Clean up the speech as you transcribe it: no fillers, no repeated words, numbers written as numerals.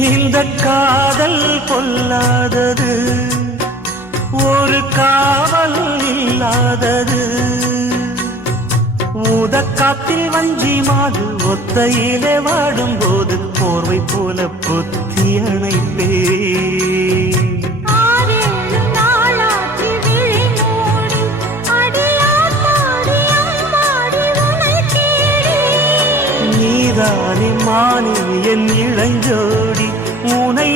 இந்த காதல் கொல்லாதது, ஒரு காவல் இல்லாதது. ஊதக்காத்தில் வஞ்சி மாது ஒத்தையிலே வாடும்போது போர்வை போல பொத்தி அணைப்பே. நீதானே மானே என் இளஞ்சோடி, உனை